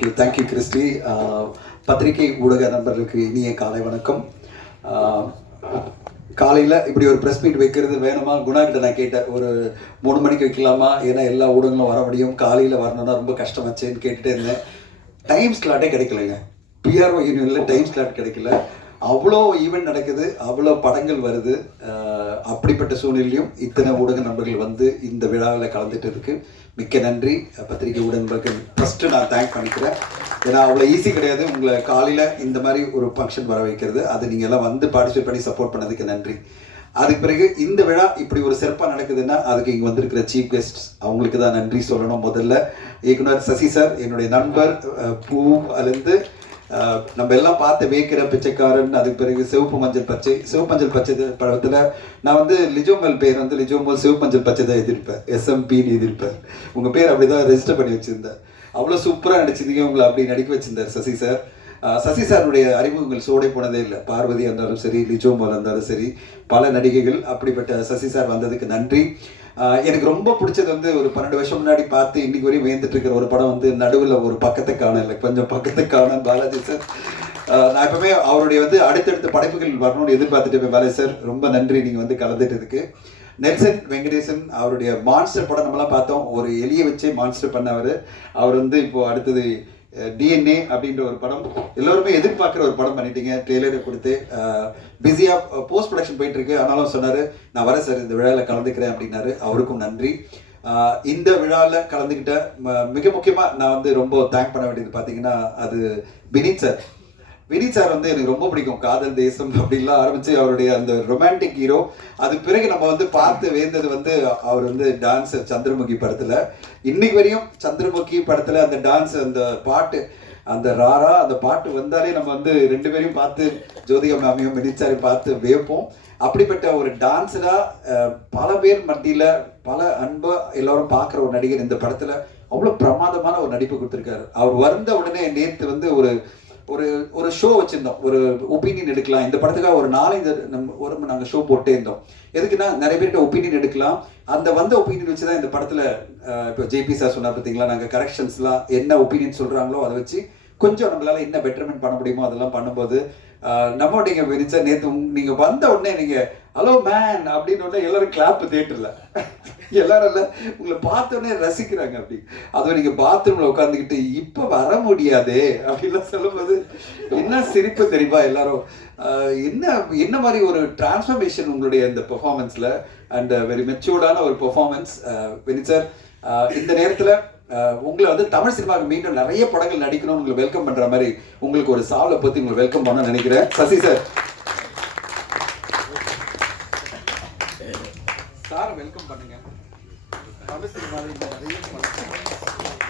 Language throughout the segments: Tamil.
Thank you thank you Christie. பத்திரிகை ஊடக நண்பர்களுக்கு இனிய காலை வணக்கம். காலையில் இப்படி ஒரு ப்ரெஸ் மீட் வைக்கிறது வேணுமா? குணா கிட்ட நான் கேட்டேன். ஒரு மூணு மணிக்கு வைக்கலாமா? ஏன்னா எல்லா ஊடகங்களும் வர முடியும். காலையில் வரணும்னா ரொம்ப கஷ்டமாச்சேன்னு கேட்டுகிட்டே இருந்தேன். டைம் ஸ்லாட்டே கிடைக்கலங்க. பிஆர்ஓ யூனியனில் டைம் ஸ்லாட் கிடைக்கல. அவ்வளோ ஈவெண்ட் நடக்குது அவ்வளோ படங்கள் வருது. அப்படிப்பட்ட சூழ்நிலையும் இத்தனை ஊடக நண்பர்கள் வந்து இந்த விழாவில் கலந்துட்டு இருக்கு. மிக்க நன்றி. பத்திரிகை ஊடக நண்பர்கள் ஃபஸ்ட்டு நான் தேங்க் பண்ணிக்கிறேன். ஏன்னா அவ்வளோ ஈஸி கிடையாது. உங்களை காலையில் இந்த மாதிரி ஒரு ஃபங்க்ஷன் வர வைக்கிறது. அது நீங்கள் எல்லாம் வந்து பார்ட்டிசிபேட் பண்ணி சப்போர்ட் பண்ணதுக்கு நன்றி. அதுக்கு பிறகு இந்த விழா இப்படி ஒரு சிறப்பாக நடக்குதுன்னா அதுக்கு இங்கே வந்திருக்கிற சீஃப் கெஸ்ட் அவங்களுக்கு தான் நன்றி சொல்லணும் முதல்ல. இயக்குனர் சசி சார் என்னுடைய நண்பர் பூ அலேருந்து நம்ம எல்லாம் பார்த்து வேக்கிற பிச்சைக்காரன் அதுக்கு பிறகு சிவப்பு மஞ்சள் பச்சை சிவப்பு மஞ்சள் பச்சை படத்தில் நான் வந்து லிஜோமல் பேர் வந்து லிஜோமல் சிவப்பு மஞ்சள் பச்சை தான் எதிர்ப்பேன். எஸ்எம்பின்னு எதிர்ப்பேன். உங்கள் பேர் அப்படி தான் ரெஜிஸ்டர் பண்ணி வச்சுருந்தேன். அவ்வளோ சூப்பராக நடிச்சிருந்தீங்க உங்களை அப்படி நடிக்க வச்சிருந்தார் சசி சார் சசி சாருடைய அறிமுகங்கள் சோடை போனதே இல்லை. பார்வதி இருந்தாலும் சரி லிஜோமல் இருந்தாலும் சரி பல நடிகைகள் அப்படிப்பட்ட சசி சார் வந்ததுக்கு நன்றி. எனக்கு ரொம்ப பிடிச்சது வந்து ஒரு பன்னெண்டு வருஷம் முன்னாடி பார்த்து இன்னைக்கு வரையும் வேந்துட்டு இருக்கிற ஒரு படம் வந்து நடுவில் ஒரு பக்கத்தை இல்லை கொஞ்சம் பக்கத்தை காண பாலாஜி சார் நான் எப்பவுமே அவருடைய வந்து அடுத்தடுத்த படைப்புகள் வரணும்னு எதிர்பார்த்துட்டு இருப்பேன் பாலாஜி சார் ரொம்ப நன்றி நீங்கள் வந்து கலந்துட்டதுக்கு. நெல்சன் வெங்கடேசன் அவருடைய மான்ஸ்டர் படம் நம்மலாம் பார்த்தோம். ஒரு எளிய வச்சே மான்ஸ்டர் பண்ணவர். அவர் வந்து இப்போ அடுத்தது டிஎன்ஏ அப்படின்ற ஒரு படம். எல்லோருமே எதிர்பார்க்குற ஒரு படம் பண்ணிட்டீங்க. ட்ரெய்லரை கொடுத்து பிஸியாக போஸ்ட் ப்ரொடக்ஷன் போயிட்டு இருக்கு ஆனாலும் சொன்னார் நான் வரேன் சார் இந்த விழாவில் கலந்துக்கிறேன் அப்படின்னாரு. அவருக்கும் நன்றி. ஆஹ் இந்த விழாவில் கலந்துக்கிட்ட மிக முக்கியமாக நான் வந்து ரொம்ப தேங்க் பண்ண வேண்டியது பார்த்தீங்கன்னா அது வினித் சார். வினீத் சார் வந்து எனக்கு ரொம்ப பிடிக்கும். காதல் தேசம் அப்படின்லாம் ஆரம்பிச்சு அவருடைய அந்த ரொமான்டிக் ஹீரோ அது பிறகு நம்ம வந்து பார்த்து வேந்தது வந்து அவர் வந்து டான்ஸ் சந்திரமுகி படத்துல. இன்னைக்கு வரையும் சந்திரமுகி படத்துல அந்த டான்ஸ் அந்த பாட்டு அந்த ராரா அந்த பாட்டு வந்தாலே நம்ம வந்து ரெண்டு பேரையும் பார்த்து ஜோதிகா மேமையும் வினீத் சாரையும் பார்த்து வியப்போம். அப்படிப்பட்ட ஒரு டான்ஸரா பல பேர் மத்தியில பல அன்பா எல்லாரும் பார்க்குற ஒரு நடிகர் இந்த படத்துல அவ்வளோ பிரமாதமான ஒரு நடிப்பு கொடுத்துருக்காரு. அவர் வந்த உடனே நேற்று வந்து ஒரு ஒரு ஒரு ஷோ வச்சுருந்தோம். ஒரு ஒப்பீனியன் எடுக்கலாம். இந்த படத்துக்காக ஒரு நாலஞ்சு நம்ம ஒரு நாங்கள் ஷோ போட்டே இருந்தோம். எதுக்குன்னா நிறைய பேர்கிட்ட ஒப்பீனியன் எடுக்கலாம். அந்த வந்த ஒப்பீனியன் வச்சு தான் இந்த படத்தில் இப்போ ஜேபி சார் சொன்னார் பார்த்தீங்களா? நாங்கள் கரெக்ஷன்ஸ்லாம் என்ன ஒப்பீனியன் சொல்கிறாங்களோ அதை வச்சு கொஞ்சம் நம்மளால என்ன பெட்டர்மெண்ட் பண்ண முடியுமோ அதெல்லாம் பண்ணும்போது நம்ம நீங்கள் விரிச்சா நேற்று நீங்கள் வந்த உடனே நீங்கள் ஹலோ மேன் அப்படின்னு உடனே எல்லாரும் கிளாப்பு தேட்டரில் எல்லாரும் இல்லை உங்களை பார்த்த உடனே ரசிக்கிறாங்க அப்படி. அதுவும் நீங்க பாத்ரூம்ல உட்காந்துக்கிட்டு இப்ப வர முடியாதே அப்படின்லாம் சொல்லும்போது என்ன சிரிப்பு தெரியுமா எல்லாரும்? ஆஹ் என்ன என்ன மாதிரி ஒரு டிரான்ஸ்ஃபர்மேஷன் உங்களுடைய இந்த பெர்ஃபார்மன்ஸ்ல அண்ட் வெரி மெச்சூர்டான ஒரு பெர்ஃபார்மன்ஸ் வெனி சார் இந்த நேரத்துல உங்களை வந்து தமிழ் சினிமாவுக்கு மீண்டும் நிறைய படங்கள் நடிக்கணும்னு உங்களை வெல்கம் பண்ற மாதிரி உங்களுக்கு ஒரு சாவலை பத்தி உங்களை வெல்கம் பண்ண நினைக்கிறேன். சசி சார் வெல்கம் பண்ணுங்க தமிழ் சினிமாவில் இந்த நிறைய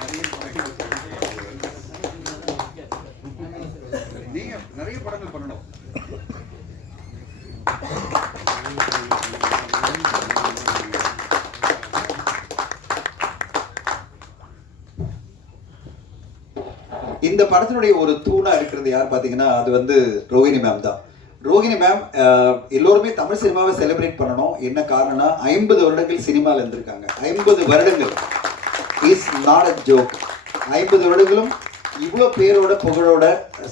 நிறைய நீங்க நிறைய படங்கள் பண்ணணும் இந்த படத்தினுடைய ஒரு தூணா இருக்கிறது யார் பாத்தீங்கன்னா அது வந்து ரோஹிணி மேம் தான். ரோஹிணி மேம் எல்லோருமே தமிழ் சினிமாவை செலிப்ரேட் பண்ணணும். என்ன காரணம்னா ஐம்பது வருடங்கள் சினிமாவில் இருந்திருக்காங்க. ஐம்பது வருடங்கள். இஸ் நாட் அ ஜோக் ஐம்பது வருடங்களும் இவ்வளோ பேரோட புகழோட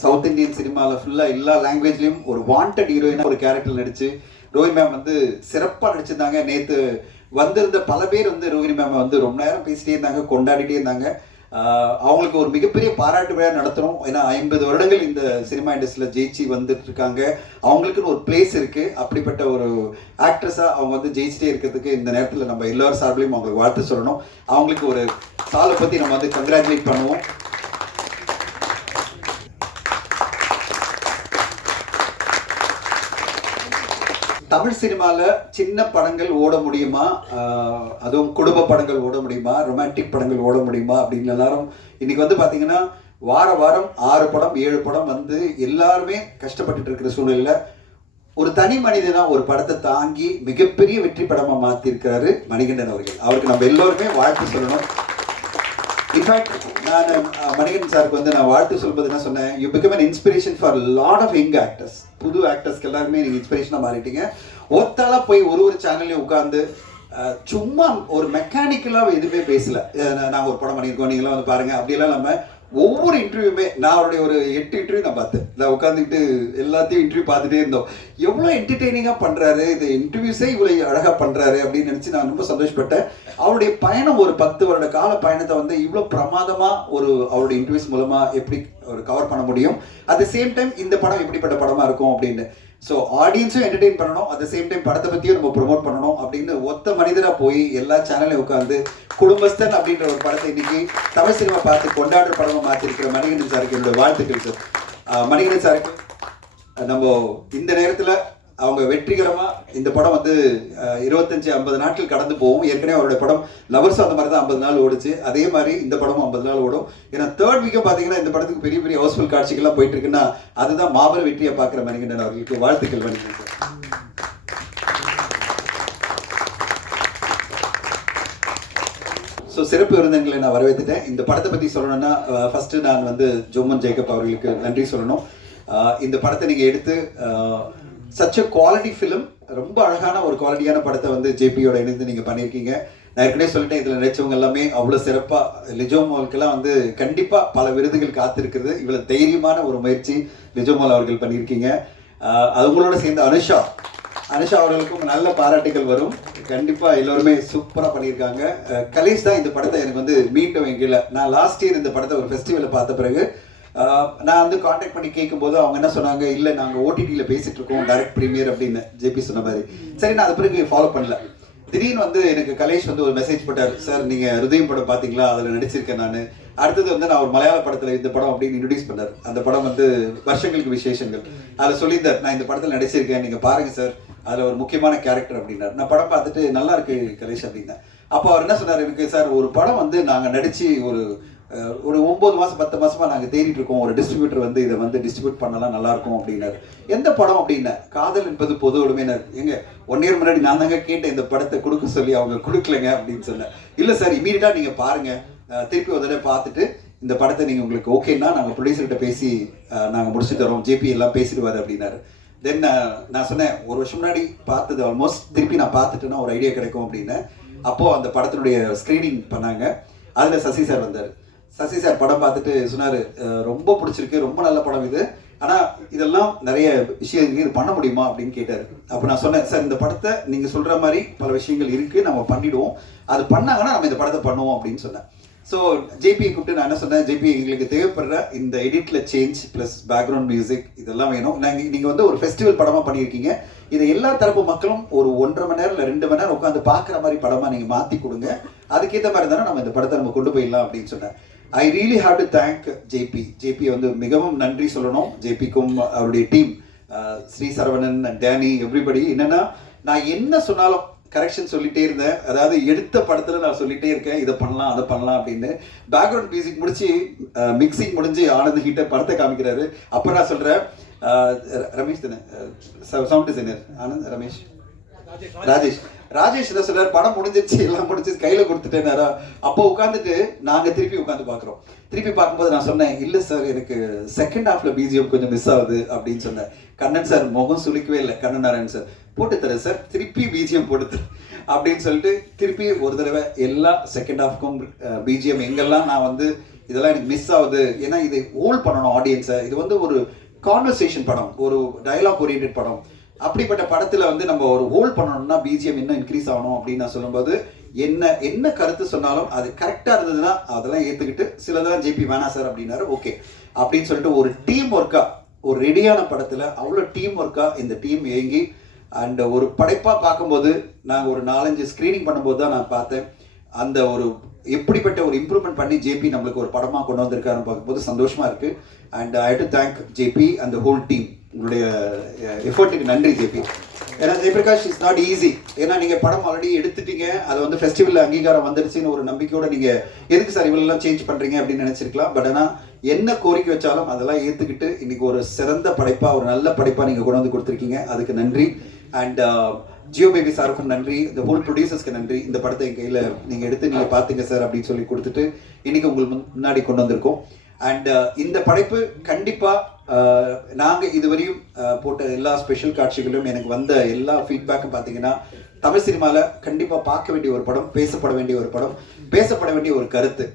சவுத் இந்தியன் சினிமாவில் ஃபுல்லாக எல்லா லாங்குவேஜ்லேயும் ஒரு வாண்டட் ஹீரோயினாக ஒரு கேரக்டர் நடிச்சு ரோஹிணி மேம் வந்து சிறப்பாக நடிச்சிருந்தாங்க. நேற்று வந்திருந்த பல பேர் வந்து ரோஹிணி மேம் வந்து ரொம்ப நேரம் பேசிட்டே இருந்தாங்க கொண்டாடிட்டே இருந்தாங்க. அவங்களுக்கு ஒரு மிகப்பெரிய பாராட்டு விழா நடத்துகிறோம் ஏன்னா ஐம்பது வருடங்கள் இந்த சினிமா இண்டஸ்ட்ரியில் ஜெயிச்சு வந்துட்டு இருக்காங்க அவங்களுக்குன்னு ஒரு பிளேஸ் இருக்கு. அப்படிப்பட்ட ஒரு ஆக்ட்ரஸாக அவங்க வந்து ஜெயிச்சிட்டே இருக்கிறதுக்கு இந்த நேரத்தில் நம்ம எல்லோரும் சார்பிலையும் அவங்களுக்கு வாழ்த்து சொல்லணும். அவங்களுக்கு ஒரு சாலை பற்றி நம்ம வந்து கங்க்ராச்சுலேட் பண்ணுவோம். தமிழ் சினிமாவில் சின்ன படங்கள் ஓட முடியுமா? அதுவும் குடும்ப படங்கள் ஓட முடியுமா? ரொமான்டிக் படங்கள் ஓட முடியுமா? அப்படின்னு எல்லாரும் இன்னைக்கு வந்து பார்த்தீங்கன்னா வார வாரம் ஆறு படம் ஏழு படம் வந்து எல்லாருமே கஷ்டப்பட்டுட்டு இருக்கிற சூழ்நிலையில் ஒரு தனி மனிதனா ஒரு படத்தை தாங்கி மிகப்பெரிய வெற்றி படமாக மாற்றிருக்கிறாரு மணிகண்டன் அவர்கள். அவருக்கு நம்ம எல்லோருமே வாழ்த்து சொல்லணும். இன்ஃபேக்ட் நான் மணிகன் சாருக்கு வந்து நான் வாழ்த்து சொல்வது என்ன சொன்னேன். You become an inspiration for lot of young actors புது ஆக்டர்ஸ்க்கு எல்லாருமே நீங்கள் இன்ஸ்பிரேஷனாக மாறிட்டீங்க. ஒத்தால போய் ஒரு ஒரு சேனல்லையும் உட்காந்து சும்மா ஒரு மெக்கானிக்கலாக எதுவுமே பேசல. நான் ஒரு படம் பண்ணியிருக்கோம் நீங்களாம் வந்து பாருங்க. அப்படியெல்லாம் நம்ம ஒவ்வொரு இன்டர்வியூமே நான் அவருடைய ஒரு எட்டு இன்டர்வியூ நான் பார்த்தேன். நான் உட்காந்துக்கிட்டு எல்லாத்தையும் இன்டர்வியூ பார்த்துட்டே இருந்தோம். எவ்வளோ என்டர்டெய்னிங்காக பண்ணுறாரு இது இன்டர்வியூஸே இவ்வளோ அழகாக பண்ணுறாரு அப்படின்னு நினச்சி நான் ரொம்ப சந்தோஷப்பட்டேன். அவருடைய பயணம் ஒரு பத்து வருட கால பயணத்தை வந்து இவ்வளோ பிரமாதமாக ஒரு அவருடைய இன்டர்வியூஸ் மூலமாக எப்படி ஒரு கவர் பண்ண முடியும்? அட் த சேம் டைம் இந்த படம் எப்படிப்பட்ட படமாக இருக்கும் அப்படின்னு. ஸோ ஆடியன்ஸும் என்டர்டெயின் பண்ணணும். அட் த சேம் டைம் படத்தை பற்றியும் நம்ம ப்ரொமோட் பண்ணணும் அப்படின்னு ஒத்த மனிதராக போய் எல்லா சேனலையும் உட்காந்து குடும்பஸ்தன் அப்படின்ற ஒரு படத்தை இன்னைக்கு தமிழ் சினிமா பார்த்து கொண்டாடுற படமாக மாற்றிருக்கிற மணிகண்டன் சாருக்கு என்னோட வாழ்த்துக்கள். சார் மணிகண்டன் சாருக்கு நம்ம இந்த நேரத்தில் அவங்க வெற்றிகரமாக இந்த படம் வந்து இருபத்தஞ்சி ஐம்பது நாட்கள் கடந்து போகும். ஏற்கனவே அவருடைய படம் லவர்ஸ் அந்த மாதிரி தான் ஐம்பது நாள் ஓடுச்சு. அதே மாதிரி இந்த படமும் ஐம்பது நாள் ஓடும். ஏன்னா தேர்ட் வீக்கும் பார்த்தீங்கன்னா இந்த படத்துக்கு பெரிய பெரிய ஹவுஸ்ஃபுல் காட்சிகள்லாம் போயிட்டு இருக்குன்னா அதுதான் மாபெரும் வெற்றியை பார்க்குற மணிகண்டன் அவர்களுக்கு வாழ்த்துக்கள் மணிகண்டன் சார். ஸோ சிறப்பு விருந்தங்களை நான் வரவேற்றுட்டேன். இந்த படத்தை பற்றி சொல்லணும்னா ஃபஸ்ட்டு நான் வந்து ஜோமன் ஜேக்கப் அவர்களுக்கு நன்றி சொல்லணும். இந்த படத்தை நீங்கள் எடுத்து சச் குவாலிட்டி ஃபிலிம் ரொம்ப அழகான ஒரு குவாலிட்டியான படத்தை வந்து ஜேபியோட இணைந்து நீங்கள் பண்ணியிருக்கீங்க. நான் ஏற்கனவே சொல்லிட்டேன் இதில் நினைச்சவங்க எல்லாமே அவ்வளோ சிறப்பாக லிஜோமோலுக்கெல்லாம் வந்து கண்டிப்பாக பல விருதுகள் காத்திருக்கிறது. இவ்வளோ தைரியமான ஒரு முயற்சி லிஜோமோல் அவர்கள் பண்ணியிருக்கீங்க. அவங்களோட சேர்ந்து அனுஷா. அனுஷா அவர்களுக்கும் நல்ல பாராட்டுகள் வரும். கண்டிப்பா எல்லோருமே சூப்பராக பண்ணியிருக்காங்க. கலேஷ் தான் இந்த படத்தை எனக்கு வந்து மீண்டும் எங்கல நான் லாஸ்ட் இயர் இந்த படத்தை ஒரு ஃபெஸ்டிவலில் பார்த்த பிறகு நான் வந்து காண்டாக்ட் பண்ணி கேட்கும்போது அவங்க என்ன சொன்னாங்க இல்லை நாங்கள் ஓடிடியில் பேசிகிட்டு இருக்கோம் டைரக்ட் ப்ரீமியர் அப்படின்னு ஜேபி சொன்ன மாதிரி. சரி நான் அது பிறகு ஃபாலோ பண்ணல. திடீர்னு வந்து எனக்கு கலேஷ் வந்து ஒரு மெசேஜ் போட்டார். சார் நீங்கள் ஹிருதயம் படம் பார்த்தீங்களா அதில் நடிச்சிருக்கேன் நான். அடுத்தது வந்து நான் ஒரு மலையாள படத்தில் இந்த படம் அப்படின்னு இன்ட்ரடியூஸ் பண்ணார். அந்த படம் வந்து வருஷங்களுக்கு விசேஷங்கள். அதில் சொல்லியிருந்தார் நான் இந்த படத்தில் நடிச்சிருக்கேன் நீங்கள் பாருங்கள் சார். அதில் ஒரு முக்கியமான கேரக்டர் அப்படின்னார். நான் படம் பார்த்துட்டு நல்லா இருக்கு கலேஷ் அப்படின்னேன் அப்போ அவர் என்ன சொன்னார் எனக்கு சார் ஒரு படம் வந்து நாங்கள் நடித்து ஒரு ஒரு ஒன்பது மாதம் பத்து மாசமா நாங்கள் தேடிட்டு இருக்கோம். ஒரு டிஸ்ட்ரிபியூட்டர் வந்து இதை வந்து டிஸ்ட்ரிபியூட் பண்ணலாம் நல்லா இருக்கும் அப்படின்னாரு. எந்த படம் அப்படின்னா காதல் என்பது பொது உடமையினர். எங்க ஒன் இயர் முன்னாடி நான் தாங்க கேட்டேன் இந்த படத்தை கொடுக்க சொல்லி அவங்க கொடுக்கலங்க அப்படின்னு சொன்னேன். இல்லை சார் இமீடியட்டாக நீங்கள் பாருங்க. திருப்பி ஒரு தடவை பார்த்துட்டு இந்த படத்தை நீங்கள் உங்களுக்கு ஓகேன்னா நாங்கள் ப்ரொடியூசர்கிட்ட பேசி நாங்கள் முடிச்சு தரோம். ஜேபி எல்லாம் பேசிடுவார் அப்படின்னாரு. தென் நான் சொன்னேன் ஒரு வருஷம் முன்னாடி பார்த்தது ஆல்மோஸ்ட் திருப்பி நான் பார்த்துட்டேன்னா ஒரு ஐடியா கிடைக்கும் அப்படின்னு அப்போது அந்த படத்தினுடைய ஸ்க்ரீனிங் பண்ணாங்க. அதில் சசி சார் வந்தார். சசி சார் படம் பார்த்துட்டு சொன்னார் ரொம்ப பிடிச்சிருக்கு ரொம்ப நல்ல படம் இது. ஆனால் இதெல்லாம் நிறைய விஷயங்கள் இது பண்ண முடியுமா? அப்படின்னு கேட்டார். அப்போ நான் சொன்னேன் சார் இந்த படத்தை நீங்கள் சொல்கிற மாதிரி பல விஷயங்கள் இருக்குது நம்ம பண்ணிவிடுவோம் அது பண்ணாங்கன்னா நம்ம இந்த படத்தை பண்ணுவோம் அப்படின்னு சொன்னேன். ஸோ ஜேபியை கூப்பிட்டு நான் என்ன சொன்னேன் ஜேபி எங்களுக்கு தேவைப்படுற இந்த எடிட்டில் சேஞ்ச் ப்ளஸ் பேக்ரவுண்ட் மியூசிக் இதெல்லாம் வேணும். நாங்கள் நீங்கள் வந்து ஒரு ஃபெஸ்டிவல் படமாக பண்ணியிருக்கீங்க. இதை எல்லா தரப்பு மக்களும் ஒரு ஒன்றரை மணி நேரம் இல்லை ரெண்டு மணி நேரம் உட்காந்து பார்க்குற மாதிரி படமாக நீங்கள் மாற்றி கொடுங்க. அதுக்கேற்ற மாதிரி தானே நம்ம இந்த படத்தை நம்ம கொண்டு போயிடலாம் அப்படின்னு சொன்னேன். I really have to thank JP JP வந்து மிகவும் நன்றி சொல்லணும். ஜேபிக்கும் அவருடைய team Shri Saravanan Danny everybody என்னன்னா நான் என்ன சொன்னாலும் கரெக்ஷன் சொல்லிட்டே இருந்தேன். அதாவது எடுத்த படத்தில் நான் சொல்லிட்டே இருக்கேன். இதை பண்ணலாம் அதை பண்ணலாம் அப்படின்னு. பேக்ரவுண்ட் மியூசிக் முடிச்சு மிக்சிங் முடிஞ்சு ஆனந்த் கிட்ட படத்தை காமிக்கிறாரு. அப்போ நான் சொல்கிறேன் ரமேஷ் தானே? Sound designer Anand Ramesh. Rajesh Rajesh. என்ன சொல்றாரு படம் முடிஞ்சிருச்சு எல்லாம் முடிஞ்சிச்சு கையில கொடுத்துட்டேனாரா? அப்போ உட்காந்துட்டு நாங்க திருப்பி உட்காந்து பாக்குறோம் திருப்பி பார்க்கும்போது நான் சொன்னேன் இல்ல சார் எனக்கு செகண்ட் ஹாஃப்ல பிஜிஎம் கொஞ்சம் மிஸ் ஆகுது அப்படின்னு சொன்னேன். கண்ணன் சார் முகம் சுளிக்கவே இல்லை. கண்ணன் நாராயண் சார் போட்டு தரேன் சார் திருப்பி பிஜிஎம் போட்டு தரேன் அப்படின்னு சொல்லிட்டு திருப்பி ஒரு தடவை எல்லா செகண்ட் ஹாஃப்க்கும் பிஜிஎம் எங்கெல்லாம் நான் வந்து இதெல்லாம் எனக்கு மிஸ் ஆகுது ஏன்னா இதை ஹோல்ட் பண்ணணும் ஆடியன்ஸை இது வந்து ஒரு கான்வர்சேஷன் படம் ஒரு டயலாக் ஓரியன்ட் படம். அப்படிப்பட்ட படத்துல வந்து நம்ம ஒரு ஹோல்ட் பண்ணணும்னா பிஜிஎம் இன்னும் இன்க்ரீஸ் ஆகணும் அப்படின்னு நான் சொல்லும்போது என்ன என்ன கருத்து சொன்னாலும் அது கரெக்டா இருந்ததுன்னா அதெல்லாம் ஏத்துக்கிட்டு சிலதெல்லாம் ஜேபி வேணா சார் அப்படின்னாரு ஓகே அப்படின்னு சொல்லிட்டு ஒரு டீம் ஒர்க்கா ஒரு ரெடியான படத்துல அவ்வளோ டீம் ஒர்க்கா இந்த டீம் இயங்கி அண்ட் ஒரு படைப்பா பார்க்கும்போது நாங்கள் ஒரு நாலஞ்சு ஸ்க்ரீனிங் பண்ணும்போது தான் நான் பார்த்தேன். அந்த ஒரு எப்படிப்பட்ட ஒரு இம்ப்ரூவ்மெண்ட் பண்ணி ஜேபி நம்மளுக்கு ஒரு படமாக கொண்டு வந்திருக்காருன்னு பார்க்கும்போது சந்தோஷமா இருக்கு. And I to thank JP அந்த ஹோல் டீம் உங்களுடைய எஃபர்ட்டுக்கு நன்றி ஜேபி ஏன்னா ஜெயபிரகாஷ் இஸ் நாட் ஈஸி ஏன்னா நீங்கள் படம் ஆல்ரெடி எடுத்துட்டீங்க. அது வந்து ஃபெஸ்டிவல் அங்கீகாரம் வந்துருச்சுன்னு ஒரு நம்பிக்கையோட நீங்கள் எதுக்கு சார் இவ்வளோலாம் சேஞ்ச் பண்ணுறீங்க அப்படின்னு நினச்சிருக்கலாம். பட் ஆனால் என்ன கோரிக்கை வச்சாலும் அதெல்லாம் ஏற்றுக்கிட்டு இன்னைக்கு ஒரு சிறந்த படைப்பாக ஒரு நல்ல படைப்பாக நீங்கள் கொண்டு வந்து கொடுத்துருக்கீங்க. அதுக்கு நன்றி. அண்ட் ஜியோ பேபி சாருக்கும் நன்றி. இந்த ஹோல் ப்ரொடியூசர்ஸ்க்கு நன்றி. இந்த படத்தை என் கையில் நீங்கள் எடுத்து நீங்கள் பார்த்தீங்க சார் அப்படின்னு சொல்லி கொடுத்துட்டு இன்னைக்கு உங்களுக்கு முன்- முன்னாடி கொண்டு வந்திருக்கோம். அண்ட் இந்த படைப்பு கண்டிப்பாக நாங்கள் இதுவரையும் போட்ட எல்லா ஸ்பெஷல் காட்சிகளும் எனக்கு வந்த எல்லா ஃபீட்பேக்கும் பார்த்தீங்கன்னா தமிழ் சினிமாவில் கண்டிப்பாக பார்க்க வேண்டிய ஒரு படம் பேசப்பட வேண்டிய ஒரு படம் பேசப்பட வேண்டிய ஒரு கருத்து.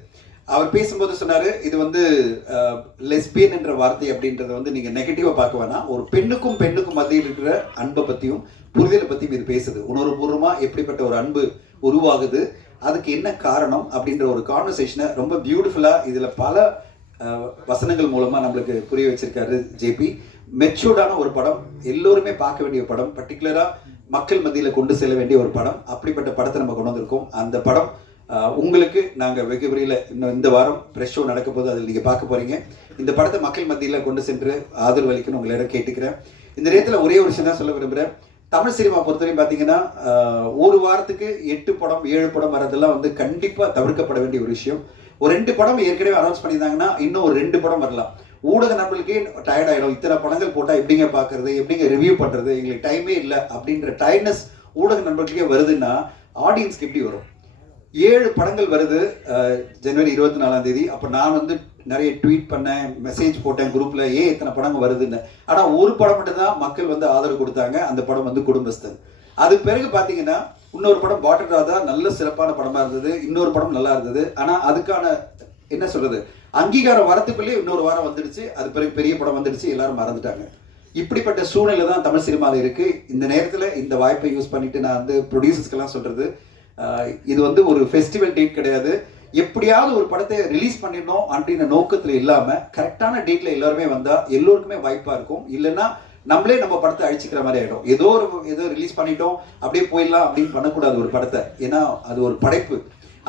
அவர் பேசும்போது சொன்னார் இது வந்து லெஸ்பியன் என்ற வார்த்தை அப்படின்றத வந்து நீங்கள் நெகட்டிவாக பார்க்க வேணாம். ஒரு பெண்ணுக்கும் பெண்ணுக்கும் மத்தியில் இருக்கிற அன்பை பற்றியும் புரிதலை பற்றியும் இது பேசுது. உணர்வுபூர்வமாக எப்படிப்பட்ட ஒரு அன்பு உருவாகுது அதுக்கு என்ன காரணம் அப்படின்ற ஒரு கான்வர்சேஷனை ரொம்ப பியூட்டிஃபுல்லாக இதில் பல வசனங்கள் மூலமாக நம்மளுக்கு புரிய வச்சிருக்காரு ஜேபி. மெச்சூர்டான ஒரு படம் எல்லோருமே பார்க்க வேண்டிய படம் பர்டிகுலராக மக்கள் மத்தியில் கொண்டு செல்ல வேண்டிய ஒரு படம் அப்படிப்பட்ட படத்தை நம்ம கொண்டு வந்திருக்கோம். அந்த படம் உங்களுக்கு நாங்கள் வெகு விரைவில் இன்னும் இந்த வாரம் ப்ரெஷ் ஷோ நடக்க போது அதில் நீங்கள் பார்க்க போகிறீங்க இந்த படத்தை மக்கள் மத்தியில் கொண்டு சென்று ஆதரவு அளிக்கணும் உங்களிடம் கேட்டுக்கிறேன். இந்த நேரத்தில் ஒரே ஒரு விஷயம் தான் சொல்ல விரும்புகிறேன் தமிழ் சினிமா பொறுத்தவரையும் பார்த்தீங்கன்னா ஒரு வாரத்துக்கு எட்டு படம் ஏழு படம் வரதெல்லாம் வந்து கண்டிப்பாக தவிர்க்கப்பட வேண்டிய ஒரு விஷயம். ஒரு ரெண்டு படம் ஏற்கனவே அனௌன்ஸ் பண்ணியிருந்தாங்கன்னா இன்னும் ஒரு ரெண்டு படம் வரலாம். ஊடக நண்பர்களுக்கே டயர்ட் ஆயிடும் இத்தனை படங்கள் போட்டால் எப்படிங்க பார்க்கறது? எப்படிங்க ரிவ்யூ பண்ணுறது எங்களுக்கு டைமே இல்லை அப்படின்ற டயர்ட்னஸ் ஊடக நண்பர்களுக்கே வருதுன்னா ஆடியன்ஸ்க்கு எப்படி வரும்? ஏழு படங்கள் வருது ஜனவரி இருபத்தி நாலாம் தேதி. அப்போ நான் வந்து நிறைய ட்வீட் பண்ணேன் மெசேஜ் போட்டேன் குரூப்பில் ஏன் இத்தனை படங்கள் வருதுன்னு. ஆனால் ஒரு படம் மட்டும்தான் மக்கள் வந்து ஆதரவு கொடுத்தாங்க. அந்த படம் வந்து குடும்பஸ்தன். அது பிறகு பார்த்தீங்கன்னா இன்னொரு படம் பாட்டர் ராதா நல்ல சிறப்பான படமா இருந்தது. இன்னொரு படம் நல்லா இருந்தது. ஆனா அதுக்கான என்ன சொல்றது? அங்கீகாரம் வரத்துக்குள்ளேயே இன்னொரு வாரம் வந்துடுச்சு. அது பிறகு பெரிய படம் வந்துடுச்சு. எல்லாரும் மறந்துட்டாங்க. இப்படிப்பட்ட சூழ்நிலை தான் தமிழ் சினிமாவில் இருக்கு. இந்த நேரத்தில் இந்த வாய்ப்பை யூஸ் பண்ணிட்டு நான் வந்து ப்ரொடியூசர்ஸ்க்கெல்லாம் சொல்றது இது வந்து ஒரு ஃபெஸ்டிவல் டேட் கிடையாது. எப்படியாவது ஒரு படத்தை ரிலீஸ் பண்ணிடணும் அப்படின்ற நோக்கத்தில் இல்லாமல் கரெக்டான டேட்டில் எல்லாருமே வந்தால் எல்லோருக்குமே வாய்ப்பாக இருக்கும். இல்லைன்னா நம்மளே நம்ம படத்தை அழிச்சிக்கிற மாதிரி ஆகிடும் ஏதோ ஒரு ஏதோ ரிலீஸ் பண்ணிட்டோம் அப்படியே போயிடலாம் அப்படின்னு பண்ணக்கூடாது ஒரு படத்தை. ஏன்னா அது ஒரு படைப்பு.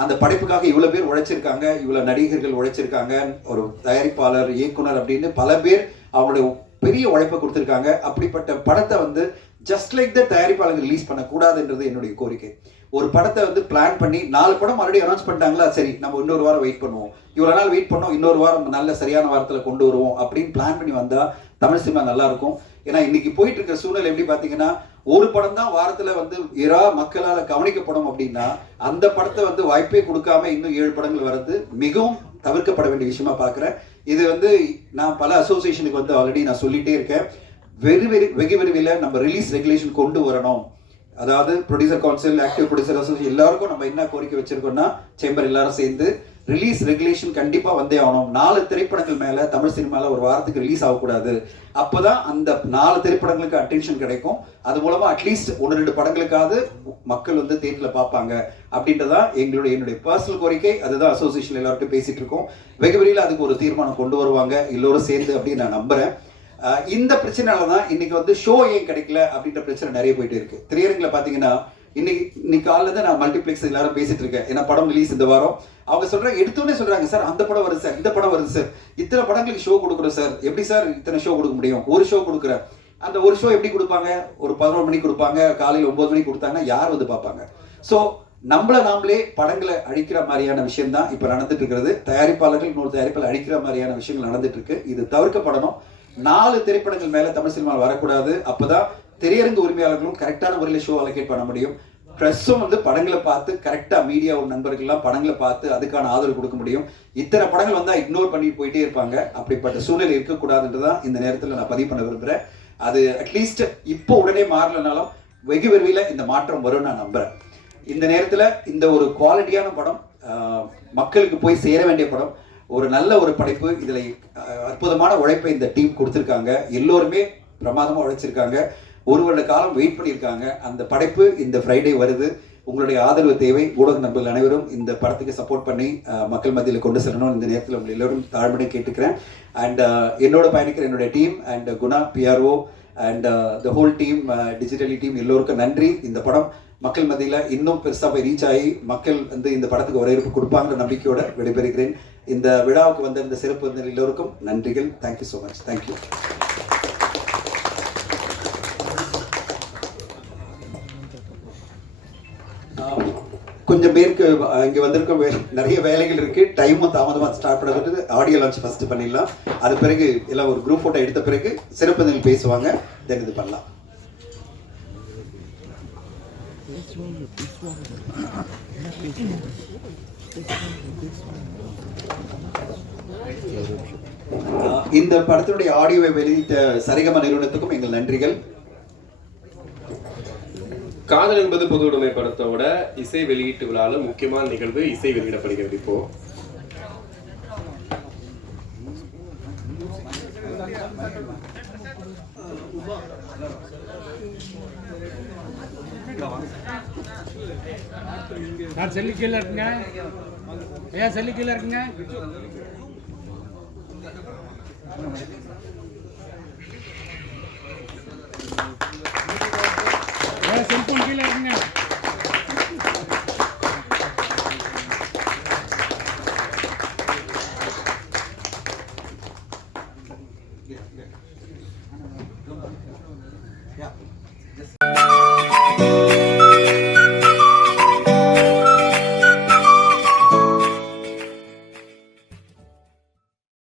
அந்த படைப்புக்காக இவ்வளவு பேர் உழைச்சிருக்காங்க இவ்வளவு நடிகர்கள் உழைச்சிருக்காங்க ஒரு தயாரிப்பாளர் இயக்குனர் அப்படின்னு பல பேர் அவங்களுடைய பெரிய உழைப்பை கொடுத்துருக்காங்க. அப்படிப்பட்ட படத்தை வந்து ஜஸ்ட் லைக் த தயாரிப்பாளர்கள் ரிலீஸ் பண்ணக்கூடாதுன்றது என்னுடைய கோரிக்கை. ஒரு படத்தை வந்து பிளான் பண்ணி நாலு படம் ஆல்ரெடி அனௌன்ஸ் பண்ணிட்டாங்களா? சரி நம்ம இன்னொரு வாரம் வெயிட் பண்ணுவோம். இவ்வளவு நாள் வெயிட் பண்ணோம் இன்னொரு வாரம் நல்ல சரியான வாரத்தில் கொண்டு வருவோம் அப்படின்னு பிளான் பண்ணி வந்தா தமிழ் சினிமா நல்லா இருக்கும் ஏன்னா இன்னைக்கு போயிட்டு இருக்கிற சூழ்நிலை எப்படி பாத்தீங்கன்னா ஒரு படம் தான் வாரத்துல வந்து இரா மக்களால் கவனிக்கப்படும் அப்படின்னா அந்த படத்தை வந்து வாய்ப்பே கொடுக்காம இன்னும் ஏழு படங்கள் வர்றது மிகவும் தவிர்க்கப்பட வேண்டிய விஷயமா பார்க்குறேன். இது வந்து நான் பல அசோசியேஷனுக்கு வந்து ஆல்ரெடி நான் சொல்லிட்டே இருக்கேன். வெகு வெறி வெகு விரைவில் நம்ம ரிலீஸ் ரெகுலேஷன் கொண்டு வரணும். அதாவது producer council active producer association எல்லாருக்கும் நம்ம என்ன கோரிக்கை வச்சிருக்கோம்னா சேம்பர் எல்லாரும் சேர்ந்து ரிலீஸ் ரெகுலேஷன் கண்டிப்பாக வந்தே ஆகணும். நாலு திரைப்படங்கள் மேலே தமிழ் சினிமாவில் ஒரு வாரத்துக்கு ரிலீஸ் ஆகக்கூடாது. அப்போ தான் அந்த நாலு திரைப்படங்களுக்கு அட்டென்ஷன் கிடைக்கும். அது மூலமாக அட்லீஸ்ட் ஒன்று ரெண்டு படங்களுக்காவது மக்கள் வந்து தேட்டரில் பார்ப்பாங்க. அப்படின்றதான் எங்களுடைய என்னுடைய பர்சனல் கோரிக்கை. அதுதான் அசோசியேஷன் எல்லார்ட்டும் பேசிட்டு இருக்கோம். வெகு விரைவில் அதுக்கு ஒரு தீர்மானம் கொண்டு வருவாங்க. எல்லோரும் சேர்ந்து அப்படின்னு நான் நம்புறேன். இந்த பிரச்சனையால தான் இன்னைக்கு வந்து ஷோ ஏன் கிடைக்கல அப்படின்ற பிரச்சனை நிறைய போயிட்டு இருக்கு. திரையரங்கில் பார்த்தீங்கன்னா இன்னைக்கு இன்னைக்கு காலையில நான் மல்டிப்ளெக்ஸ் எல்லாரும் பேசிட்டு இருக்கேன். ஏன்னா படம் ரிலீஸ் இந்த வாரம். அவங்க சொல்றாங்க எடுத்தோடனே சொல்றாங்க சார் அந்த படம் வருது சார் இந்த படம் வருது சார். இத்தனை படங்களுக்கு ஷோ கொடுக்குறோம் சார். எப்படி சார் இத்தனை ஷோ கொடுக்க முடியும்? ஒரு ஷோ கொடுக்குற அந்த ஒரு ஷோ எப்படி கொடுப்பாங்க? ஒரு பதினோரு மணிக்கு கொடுப்பாங்க காலையில் ஒன்பது மணிக்கு கொடுத்தாங்கன்னா யார் வந்து பார்ப்பாங்க? ஸோ நம்மள நாமளே படங்களை அழிக்கிற மாதிரியான விஷயம் தான் இப்போ நடந்துட்டு இருக்கிறது. தயாரிப்பாளர்கள் இன்னொரு தயாரிப்பாளர் அழிக்கிற மாதிரியான விஷயங்கள் நடந்துட்டு இருக்கு. இது தவிர்க்கப்படணும். நாலு திரைப்படங்கள் மேல தமிழ் சினிமாவில் வரக்கூடாது. அப்பதான் திரையரங்கு உரிமையாளர்களும் கரெக்டான முறையில் ஷோ அலோகேட் பண்ண முடியும். ப்ரெஸ்ஸும் வந்து படங்களை பார்த்து கரெக்டாக மீடியா நண்பர்கள்லாம் படங்களை பார்த்து அதுக்கான ஆதரவு கொடுக்க முடியும். இத்தனை படங்கள் வந்து இக்னோர் பண்ணிட்டு போயிட்டே இருப்பாங்க. அப்படிப்பட்ட சூழ்நிலை இருக்கக்கூடாதுன்றதான் இந்த நேரத்தில் நான் பதிவு பண்ண விரும்புகிறேன் அது அட்லீஸ்ட் இப்போ உடனே மாறலனாலும் வெகு விரைவில் இந்த மாற்றம் வரும்னு நான் நம்புகிறேன் இந்த நேரத்தில் இந்த ஒரு குவாலிட்டியான படம் மக்களுக்கு போய் சேர வேண்டிய படம் ஒரு நல்ல ஒரு படைப்பு இதில் அற்புதமான உழைப்பை இந்த டீம் கொடுத்துருக்காங்க. எல்லோருமே பிரமாதமாக உழைச்சிருக்காங்க. ஒரு வருட காலம் வெயிட் பண்ணியிருக்காங்க. அந்த படைப்பு இந்த ஃப்ரைடே வருது. உங்களுடைய ஆதரவு தேவை. ஊடக நண்பர்கள் அனைவரும் இந்த படத்துக்கு சப்போர்ட் பண்ணி மக்கள் மத்தியில் கொண்டு செல்லணும். இந்த நேரத்தில் உங்கள் எல்லோரும் தாழ்மையை கேட்டுக்கிறேன். அண்ட் என்னோட பயணிக்கிற என்னுடைய team and Guna PRO and the whole team digitally team எல்லோருக்கும் நன்றி. இந்த படம் மக்கள் மத்தியில் இன்னும் பெருசாக போய் ரீச் ஆகி மக்கள் வந்து இந்த படத்துக்கு வரவேற்பு கொடுப்பாங்கிற நம்பிக்கையோட விடைபெறுகிறேன். இந்த விழாவுக்கு வந்த இந்த சிறப்பு விருந்தினர் எல்லோருக்கும் நன்றிகள். தேங்க்யூ ஸோ மச் தேங்க்யூ எனக்கு இங்கே வந்திருக்க வே- நிறைய வேலைகள் இருக்குது டைமும் தாமதமாக ஸ்டார்ட் பண்ணுறது ஆடியோ லான்ச் ஃபஸ்ட்டு பண்ணிடலாம். அது பிறகு எல்லாம் ஒரு குரூப் ஃபோட்டோ எடுத்த பிறகு சிறப்பு பேசுவாங்க. தென் இது பண்ணலாம். இந்த படத்தினுடைய ஆடியோவை வெளியிட்ட சரிகம நிறுவனத்துக்கும் எங்கள் நன்றிகள். காதல் என்பது பொது உடைமை படத்தோட இசை வெளியீட்டு விழாவில் முக்கியமான நிகழ்வு இசை வெளியிடப்படுகிறது இப்போ. செல்லு கீழே இருக்குங்க. ஏன் செல்லு இருக்குங்க.